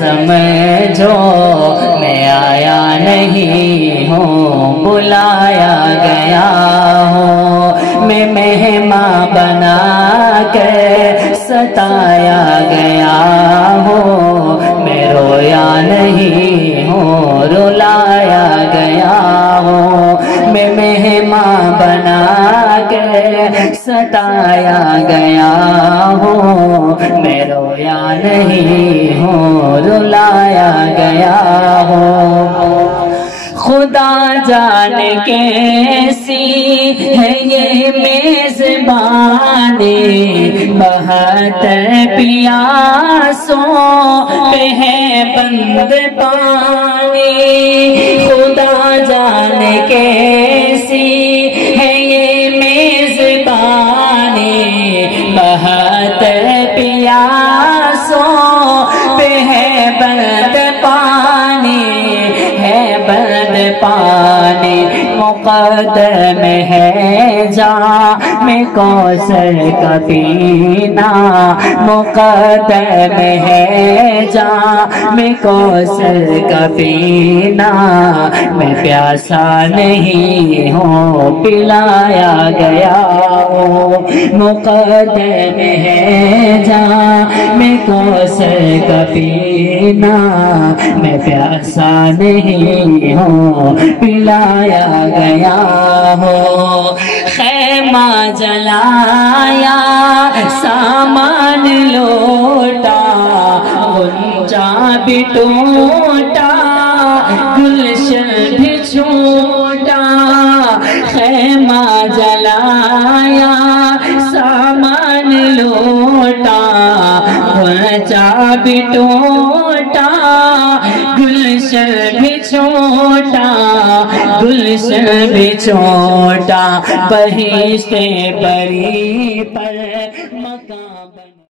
سمجھو میں آیا نہیں ہوں، بلایا گیا ہوں، میں مہمان بنا کر ستایا گیا ہوں، میں رویا نہیں ہوں، رلایا گیا ہوں، میں مہمان بنا کر ستایا گیا ہوں، میں رویا نہیں ہوں، رلایا گیا ہوں۔ خدا جانے کیسی ہے یہ میزبانی، 72 پیاسوں پہ ہے بند پانی، خدا جانے کیسی ہے یہ میزبانی، 72 پیاسوں پہ ہے بند پانی، ہے بند پانی، مقدم ہے جام کوثر کا پینا، مقدم ہے جام کوثر کا پینا، میں پیاسا نہیں ہوں، پلایا گیا ہوں، مقدم ہے جام کوثر کا پینا، میں پیاسا نہیں ہوں، پلایا گیا ہوں۔ خیمہ جلایا سامان لوٹا، غنچہ بھی ٹوٹا، گلشن بھی چھوٹا، خیمہ جلایا سامان لوٹا، غنچہ بھی ٹوٹا، گلشن بھی چھوٹا، گلشن بھی چھوٹا، بہشت بری پر مقام